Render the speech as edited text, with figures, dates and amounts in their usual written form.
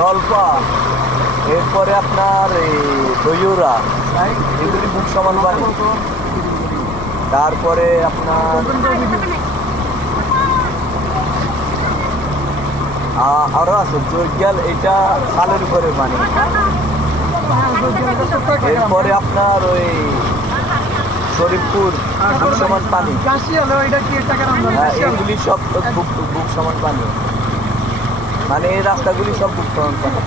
দলপা, এরপরে আপনার এই দইউরা, এগুলি বুক সমান পানি। তারপরে আপনার আরো আছে জৈগাল, এটা খালের উপরে পানি। এরপরে আপনার ওই শরীফপুর বুক সমান পানি। এগুলি সব বুক সমান পানি, মানে এই রাস্তাগুলি সব বুক সমান পানি।